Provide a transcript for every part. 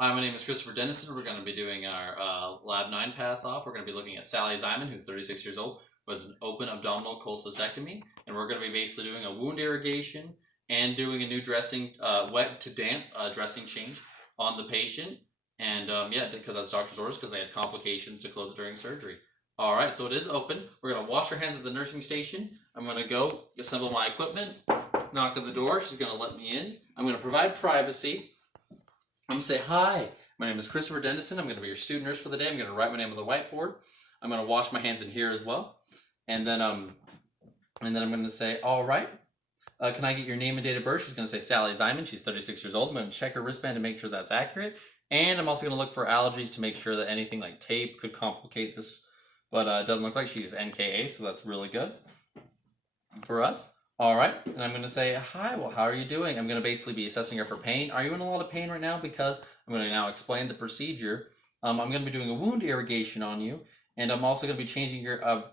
Hi, my name is Christopher Dennison. We're going to be doing our Lab 9 pass off. We're going to be looking at Sally Zyman, who's 36 years old, was an open abdominal cholecystectomy. And we're going to be basically doing a wound irrigation and doing a new dressing, wet to damp dressing change on the patient. And yeah, because that's doctor's orders, because they had complications to close it during surgery. All right, so it is open. We're going to wash our hands at the nursing station. I'm going to go assemble my equipment, knock on the door. She's going to let me in. I'm going to provide privacy. I'm going to say, hi, my name is Christopher Dennison. I'm going to be your student nurse for the day. I'm going to write my name on the whiteboard. I'm going to wash my hands in here as well. And then I'm going to say, all right, can I get your name and date of birth? She's going to say Sally Zyman. She's 36 years old. I'm going to check her wristband to make sure that's accurate. And I'm also going to look for allergies to make sure that anything like tape could complicate this. But it doesn't look like she's NKA, so that's really good for us. All right, and I'm going to say, hi, well, how are you doing? I'm going to basically be assessing her for pain. Are you in a lot of pain right now? Because I'm going to now explain the procedure. I'm going to be doing a wound irrigation on you, and I'm also going to be changing your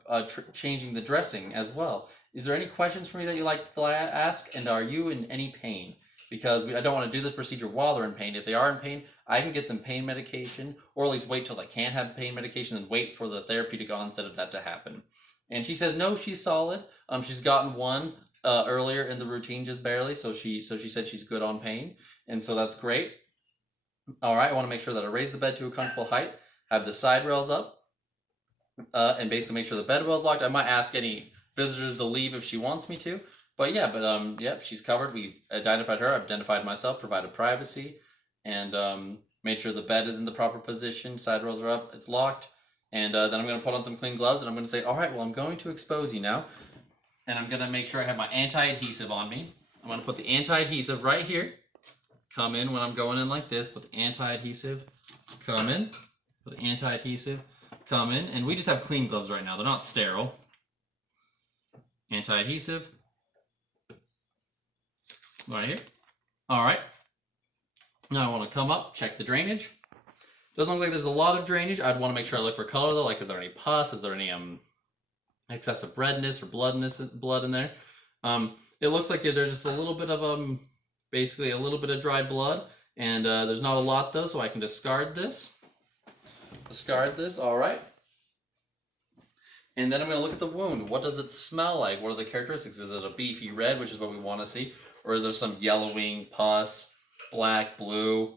changing the dressing as well. Is there any questions for me that you like to ask? And are you in any pain? Because I don't want to do this procedure while they're in pain. If they are in pain, I can get them pain medication, or at least wait till they can have pain medication and wait for the therapeutic onset of that to happen. And she says, no, she's solid. She's gotten one earlier in the routine, just barely. So she said she's good on pain, and so that's great. All right, I want to make sure that I raise the bed to a comfortable height, have the side rails up, and basically make sure the bed rail's locked. I might ask any visitors to leave if she wants me to, but yep, she's covered. We've identified her. I've identified myself, provided privacy, and made sure the bed is in the proper position. Side rails are up. It's locked. And then I'm going to put on some clean gloves, and I'm going to say, all right, well, I'm going to expose you now. And I'm going to make sure I have my anti-adhesive on me. I'm going to put the anti-adhesive right here. Come in when I'm going in like this. Put the anti-adhesive. Come in. Put the anti-adhesive. Come in. And we just have clean gloves right now. They're not sterile. Anti-adhesive. Right here. All right. Now I want to come up, check the drainage. Doesn't look like there's a lot of drainage. I'd want to make sure I look for color though. Like, is there any pus? Is there any excessive redness or blood in there? It looks like there's just a little bit of basically a little bit of dried blood, and there's not a lot though, so I can discard this. All right. And then I'm going to look at the wound. What does it smell like? What are the characteristics? Is it a beefy red, which is what we want to see, or is there some yellowing pus, black, blue?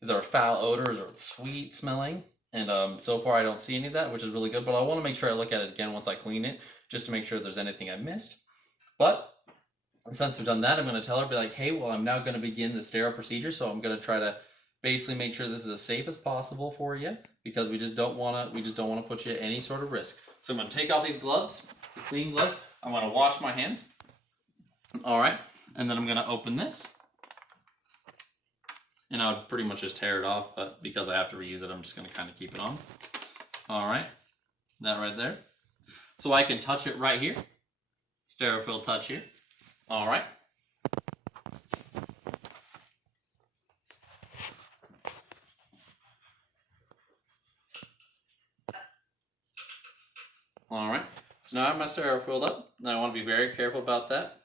Is there a foul odor? Is it sweet smelling? And so far I don't see any of that, which is really good, but I want to make sure I look at it again once I clean it, just to make sure if there's anything I missed. But since we've done that, I'm going to tell her, be like, hey, well, I'm now going to begin the sterile procedure, so I'm going to try to basically make sure this is as safe as possible for you, because we just don't want to put you at any sort of risk. So I'm going to take off these gloves, the clean gloves. I'm going to wash my hands. All right, and then I'm going to open this. And I would pretty much just tear it off, but because I have to reuse it, I'm just going to kind of keep it on. All right, that right there. So I can touch it right here. Sterofill touch here. All right. All right. So now I have my sterile filled up. Now I want to be very careful about that.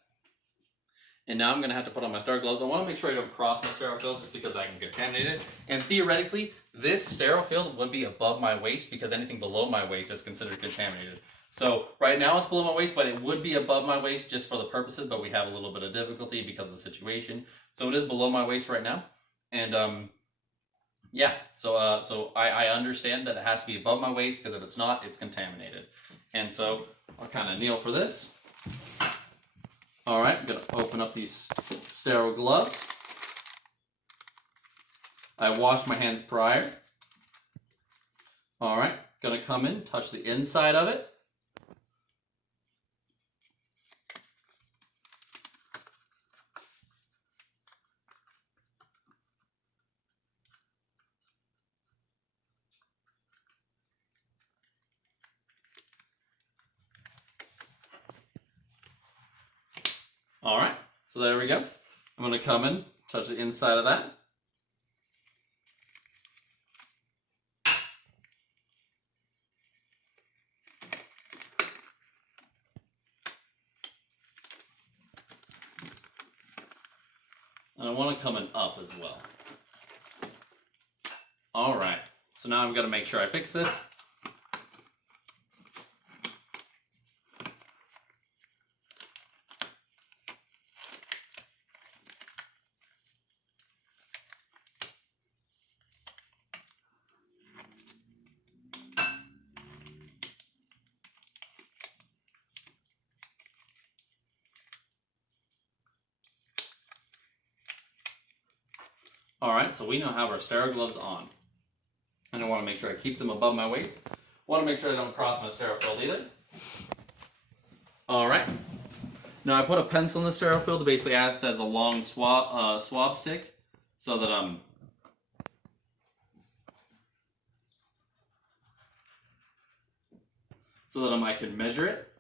And now I'm going to have to put on my sterile gloves. I want to make sure I don't cross my sterile field just because I can contaminate it. And theoretically, this sterile field would be above my waist because anything below my waist is considered contaminated. So right now it's below my waist, but it would be above my waist just for the purposes, but we have a little bit of difficulty because of the situation. So it is below my waist right now. And yeah, so I understand that it has to be above my waist because if it's not, it's contaminated. And so I'll kind of kneel for this. All right, I'm going to open up these sterile gloves. I washed my hands prior. All right, going to come in, touch the inside of it. All right, so there we go. I'm going to come in, touch the inside of that. And I want to come in up as well. Alright, so now I'm going to make sure I fix this. Alright, so we now have our Stera gloves on. And I want to make sure I keep them above my waist. I want to make sure I don't cross my Sterafield either. Alright. Now I put a pencil in the Sterafield to basically act as a long swab stick so that I can measure it.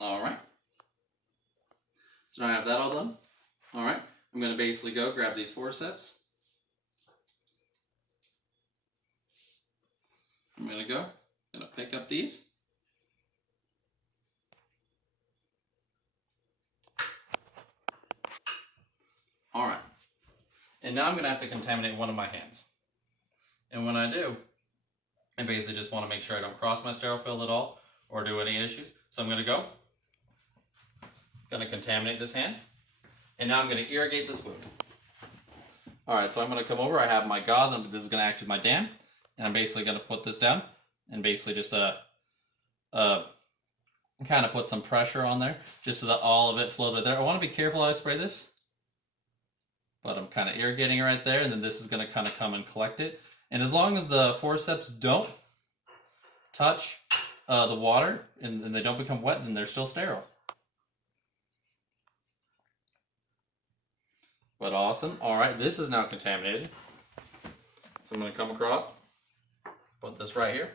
Alright. So now I have that all done. Alright. I'm going to basically go grab these forceps. I'm going to pick up these. Alright. And now I'm going to have to contaminate one of my hands. And when I do, I basically just want to make sure I don't cross my Sterafield at all or do any issues. So I'm going to contaminate this hand. And now I'm going to irrigate this wound. Alright, so I'm going to come over. I have my gauze, and this is going to act as my dam. And I'm basically going to put this down and basically just kind of put some pressure on there just so that all of it flows right there. I want to be careful how I spray this, but I'm kind of irrigating it right there, and then this is going to kind of come and collect it. And as long as the forceps don't touch the water and they don't become wet, then they're still sterile. But awesome. Alright, this is now contaminated. So I'm going to come across, put this right here,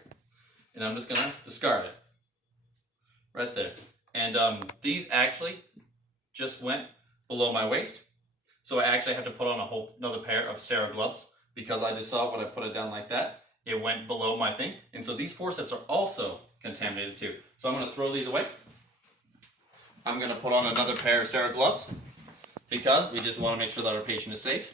and I'm just going to discard it. Right there. And these actually just went below my waist. So I actually have to put on another pair of Stera gloves because I just saw when I put it down like that, it went below my thing. And so these forceps are also contaminated too. So I'm going to throw these away. I'm going to put on another pair of Stera gloves because we just want to make sure that our patient is safe.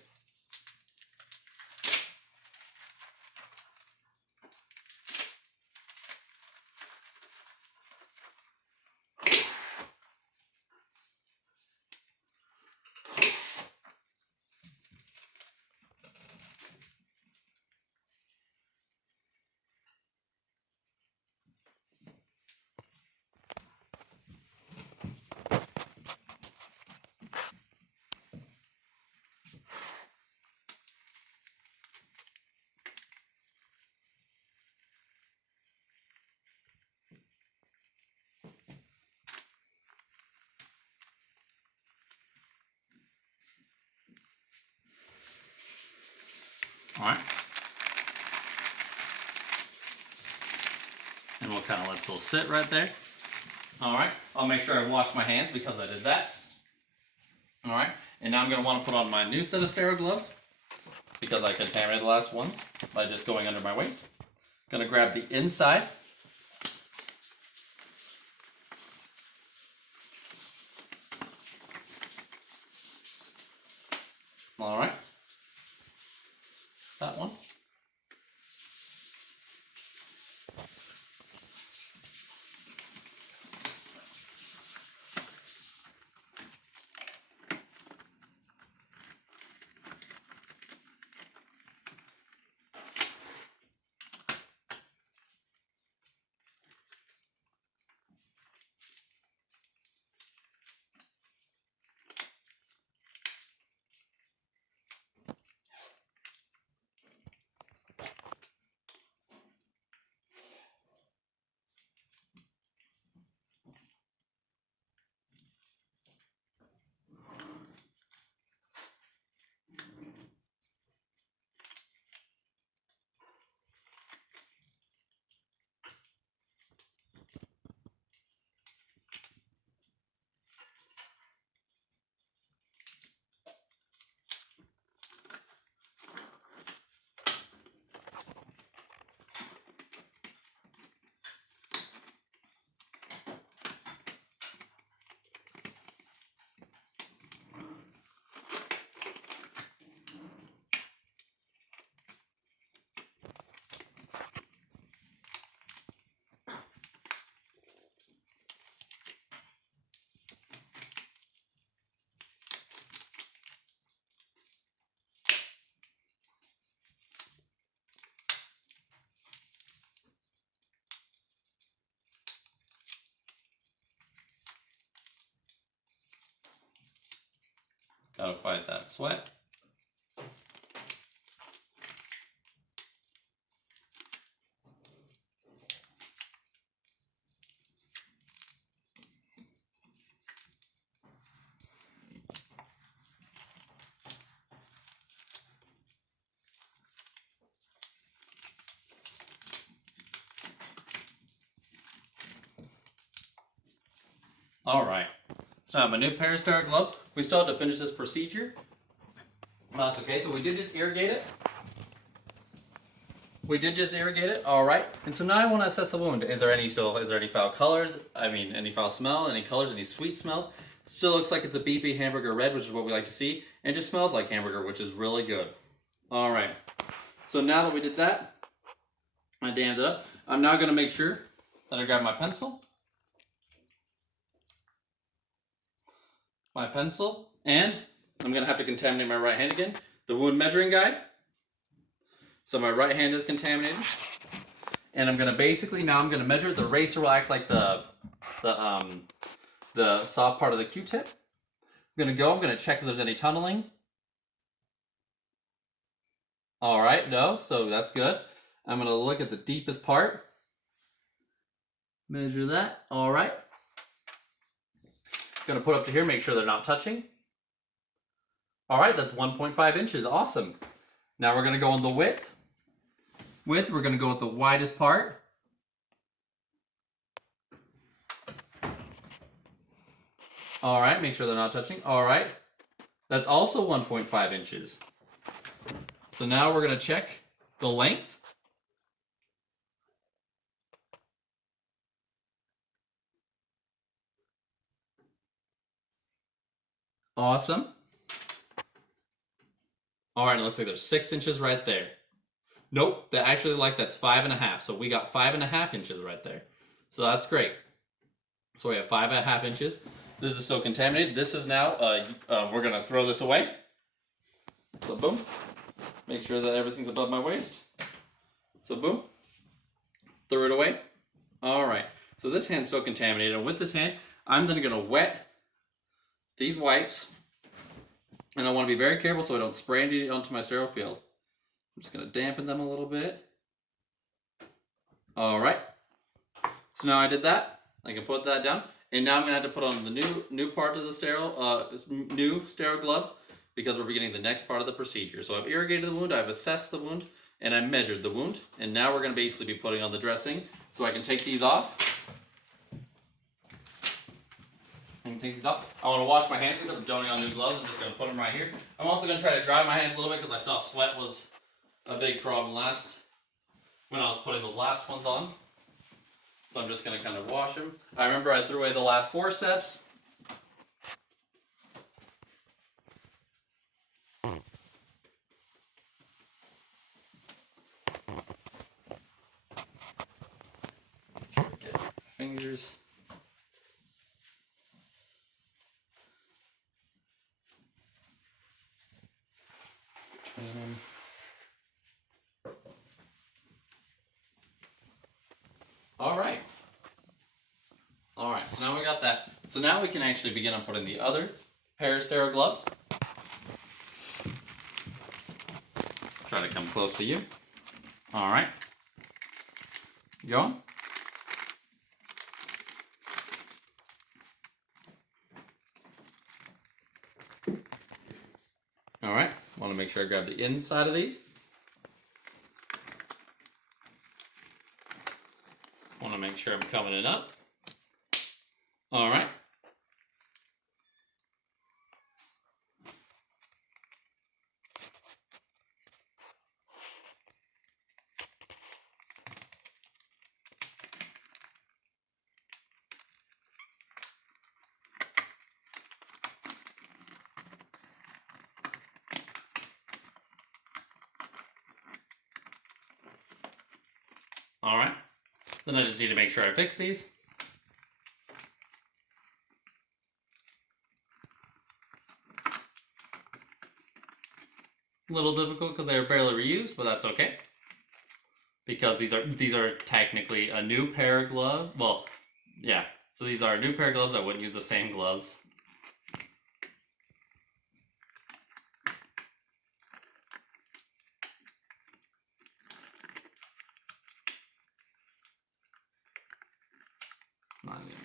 Alright. And we'll kind of let those sit right there. Alright. I'll make sure I wash my hands because I did that. Alright. And now I'm going to want to put on my new set of Stera gloves because I contaminated the last ones by just going under my waist. Going to grab the inside. Alright. That one. how to fight that sweat. All right, so now my new pair of Star gloves. We still have to finish this procedure. That's okay, so we did just irrigate it. All right. And so now I want to assess the wound. Is there any foul colors? I mean, any foul smell, any colors, any sweet smells? Still looks like it's a beefy hamburger red, which is what we like to see. And it just smells like hamburger, which is really good. All right. So now that we did that, I dammed it up. I'm now going to make sure that I grab my pencil. And I'm going to have to contaminate my right hand again. The wound measuring guide. So my right hand is contaminated. And I'm going to basically, now I'm going to measure. The eraser will act like the soft part of the Q-tip. I'm going to check if there's any tunneling. All right, no, so that's good. I'm going to look at the deepest part. Measure that, all right. Going to put up to here, make sure they're not touching. All right, that's 1.5 inches, awesome. Now we're going to go on the width. We're going to go with the widest part. All right, make sure they're not touching. All right, that's also 1.5 inches. So now we're going to check the length. Awesome. All right, it looks like there's 6 inches right there. Nope, that's 5.5. So we got 5.5 inches right there. So that's great. So we have 5.5 inches. This is still contaminated. This is now, we're gonna throw this away. So boom, make sure that everything's above my waist. So boom, throw it away. All right, so this hand's still contaminated. And with this hand, I'm then gonna wet these wipes. And I wanna be very careful so I don't spray any onto my sterile field. I'm just gonna dampen them a little bit. All right, so now I did that. I can put that down. And now I'm gonna have to put on the new part of the new sterile gloves because we're beginning the next part of the procedure. So I've irrigated the wound, I've assessed the wound, and I measured the wound. And now we're gonna basically be putting on the dressing. So I can take these off. I want to wash my hands because I'm donning on new gloves. I'm just gonna put them right here. I'm also gonna try to dry my hands a little bit because I saw sweat was a big problem when I was putting those last ones on. So I'm just going to kind of wash them. I remember I threw away the last forceps. Get fingers. Between them. All right, so now we got that. So now we can actually begin on putting the other pair of sterile gloves. Try to come close to you. All right. Going. All right, want to make sure I grab the inside of these. Want to make sure I'm coming it up. All right. All right. Then I just need to make sure I fix these. A little difficult because they are barely reused, but that's okay. Because these are technically a new pair of gloves. Well, yeah. So these are a new pair of gloves. I wouldn't use the same gloves. not even sure.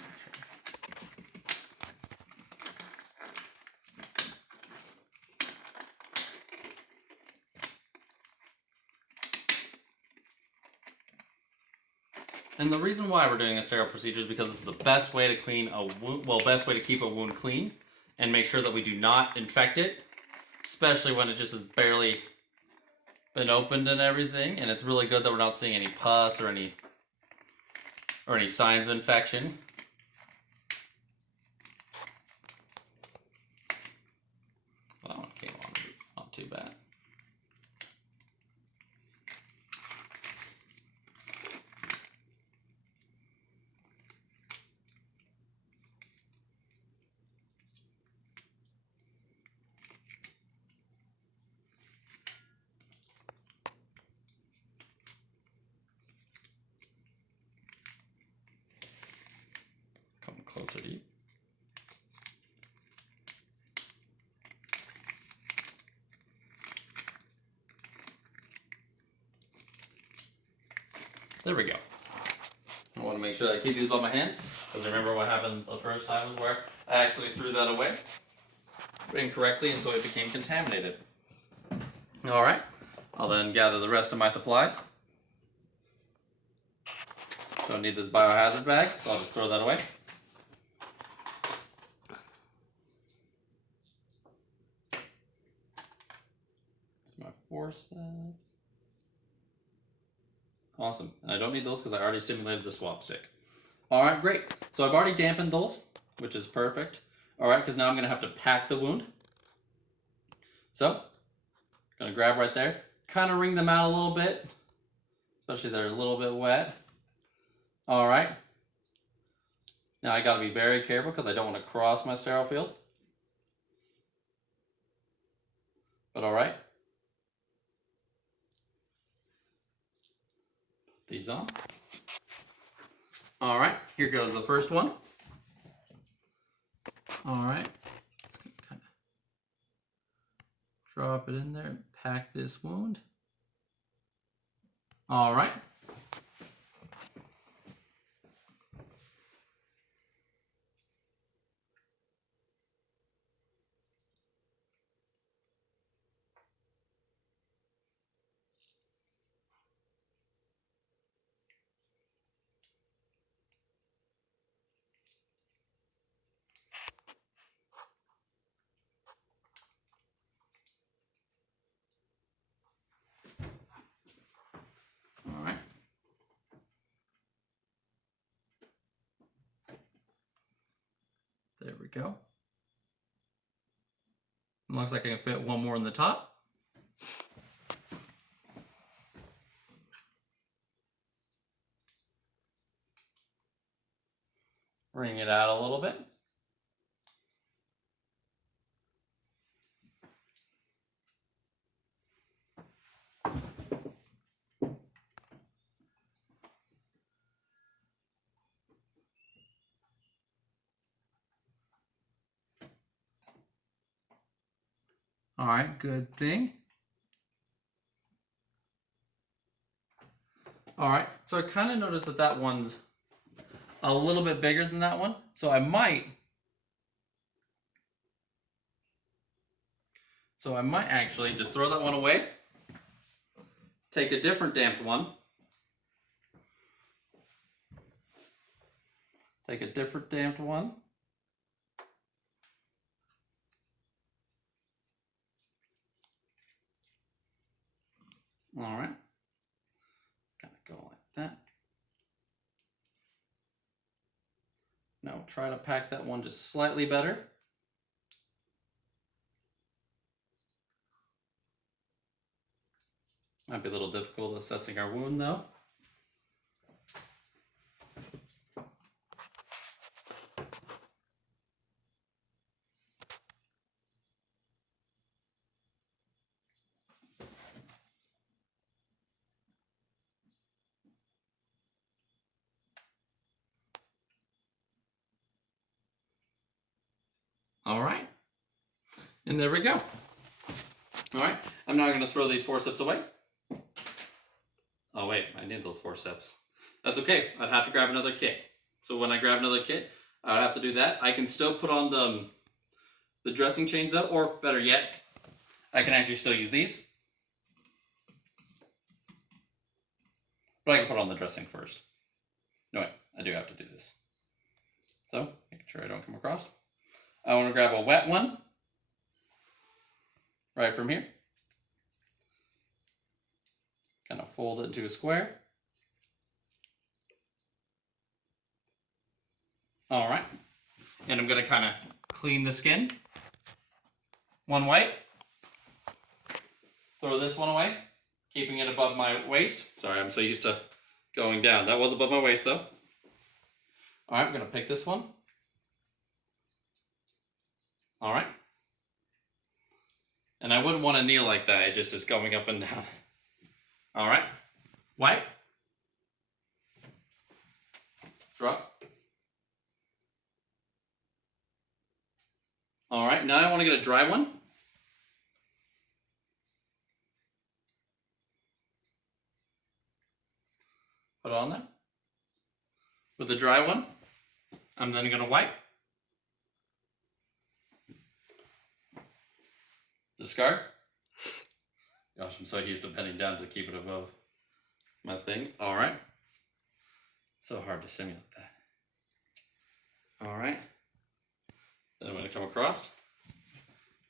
And the reason why we're doing a sterile procedure is because it's the best way to clean a wound, well, best way to keep a wound clean and make sure that we do not infect it, especially when it just has barely been opened and everything. And it's really good that we're not seeing any pus or any signs of infection. Well, that one came on not too bad. Come closer to you. There we go. I want to make sure that I keep these by my hand, because remember what happened the first time was where I actually threw that away incorrectly, and so it became contaminated. Alright, I'll then gather the rest of my supplies. Don't need this biohazard bag, so I'll just throw that away. It's my forceps. Awesome. And I don't need those because I already simulated the swab stick. Alright, great. So I've already dampened those, which is perfect. Alright, because now I'm going to have to pack the wound. So, going to grab right there. Kind of wring them out a little bit. Especially they're a little bit wet. Alright. Now I got to be very careful because I don't want to cross my sterile field. But alright. These on. Alright, here goes the first one. Alright. Kind of drop it in there and pack this wound. Alright. Alright. There we go. Looks like I can fit one more in the top. Bring it out a little bit. All right, good thing. All right, so I kind of noticed that that one's a little bit bigger than that one. So I might actually just throw that one away. Take a different damped one. Take a different damped one. All right. Kind of go like that. Now try to pack that one just slightly better. Might be a little difficult assessing our wound though. All right, and there we go. All right, I'm now going to throw these forceps away. Oh wait, I need those forceps. That's okay, I'd have to grab another kit. So when I grab another kit, I would have to do that. I can still put on the dressing change though, or better yet, I can actually still use these. But I can put on the dressing first. No, wait, I do have to do this. So, making sure I don't come across. I want to grab a wet one. Right from here. Kind of fold it into a square. All right. And I'm going to kind of clean the skin. One way. Throw this one away, keeping it above my waist. Sorry, I'm so used to going down. That was above my waist though. All right, I'm going to pick this one. All right. And I wouldn't want to kneel like that. It just is going up and down. All right. Wipe. Drop. All right, now I want to get a dry one. Put it on there. With the dry one, I'm then going to wipe. Discard. Gosh, I'm so used to bending down to keep it above my thing. All right. So hard to simulate that. All right. Then I'm going to come across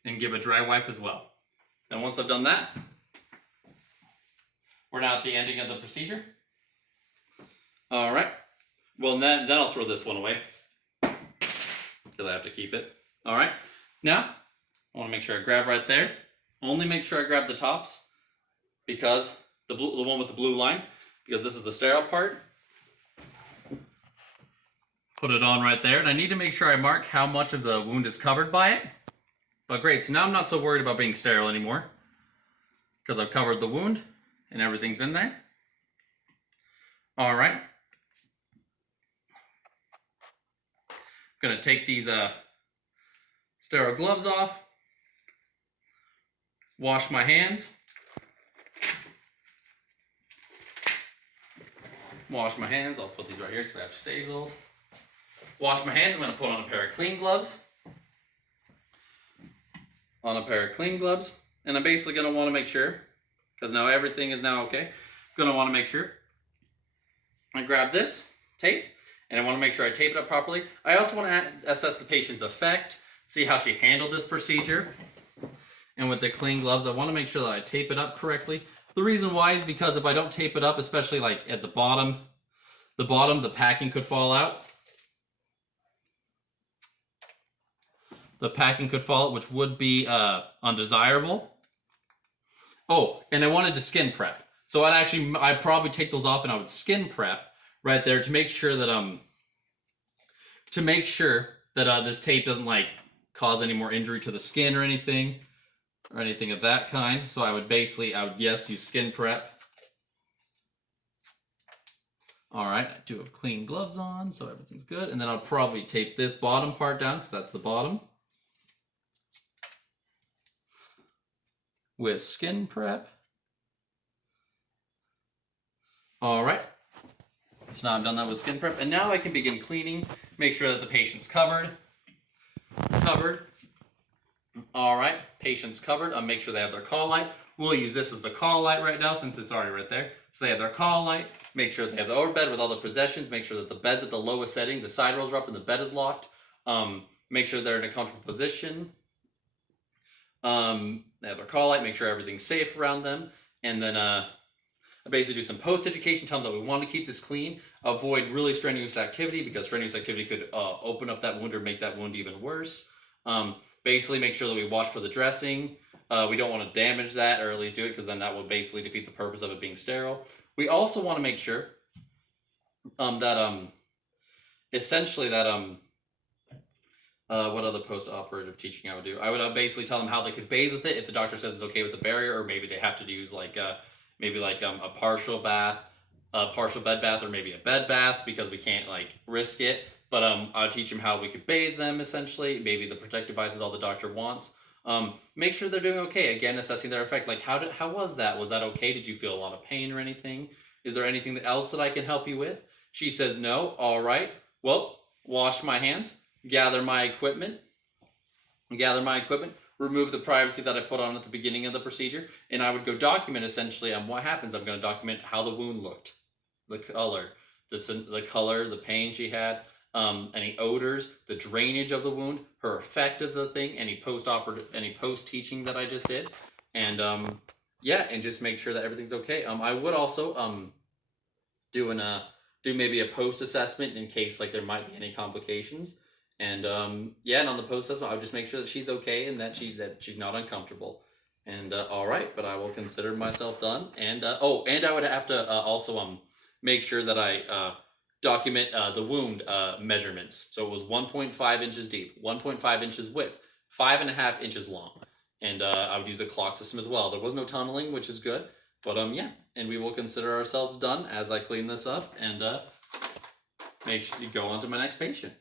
and give a dry wipe as well. And once I've done that, we're now at the ending of the procedure. All right. Well, then I'll throw this one away because I have to keep it. All right. Now, I want to make sure I grab right there. Only make sure I grab the tops because the one with the blue line, because this is the sterile part. Put it on right there, and I need to make sure I mark how much of the wound is covered by it. But great, so now I'm not so worried about being sterile anymore because I've covered the wound and everything's in there. All right. I'm gonna take these sterile gloves off, wash my hands, I'll put these right here because I have to save those. Wash my hands. I'm going to put on a pair of clean gloves. And I'm basically going to want to make sure, because now everything is now okay, going to want to make sure I grab this tape, and I want to make sure I tape it up properly. I also want to assess the patient's effect, see how she handled this procedure. And with the clean gloves, I want to make sure that I tape it up correctly. The reason why is because if I don't tape it up, especially like at the bottom, the packing could fall out. The packing could fall out, which would be undesirable. Oh, and I wanted to skin prep. So I'd probably take those off and I would skin prep right there to make sure that this tape doesn't like cause any more injury to the skin or anything of that kind. So I would use skin prep. All right, I do have clean gloves on, so everything's good. And then I'll probably tape this bottom part down because that's the bottom with skin prep. All right, so now I've done that with skin prep, and now I can begin cleaning, make sure that the patient's covered. All right, patient's covered. I'll make sure they have their call light. We'll use this as the call light right now since it's already right there. So they have their call light. Make sure they have the overbed with all the possessions. Make sure that the bed's at the lowest setting, the side rolls are up, and the bed is locked. Make sure they're in a comfortable position. They have their call light. Make sure everything's safe around them. And then I basically do some post-education, tell them that we want to keep this clean, avoid really strenuous activity because strenuous activity could open up that wound or make that wound even worse. Basically make sure that we watch for the dressing. We don't want to damage that, or at least do it, because then that would basically defeat the purpose of it being sterile. We also want to make sure essentially what other post-operative teaching I would do? I would basically tell them how they could bathe with it if the doctor says it's okay with the barrier, or maybe they have to use a partial bath, a partial bed bath, or maybe a bed bath because we can't risk it. But I'll teach them how we could bathe them essentially. Maybe the protective device is all the doctor wants. Make sure they're doing okay. Again, assessing their effect. Like how was that? Was that okay? Did you feel a lot of pain or anything? Is there anything else that I can help you with? She says no. All right. Well, wash my hands, gather my equipment, remove the privacy that I put on at the beginning of the procedure, and I would go document essentially on what happens. I'm going to document how the wound looked, the color, the pain she had, any odors, the drainage of the wound, her effect of the thing, any post teaching that I just did, and yeah, and just make sure that everything's okay. I would also do maybe a post assessment in case like there might be any complications. And yeah, and on the post assessment, I would just make sure that she's okay and that she's not uncomfortable. And all right, but I will consider myself done. And and I would have to also make sure that I document the wound measurements. So it was 1.5 inches deep, 1.5 inches width, 5.5 inches long, and I would use the clock system as well. There was no tunneling, which is good. But yeah, and we will consider ourselves done as I clean this up and make sure you go on to my next patient.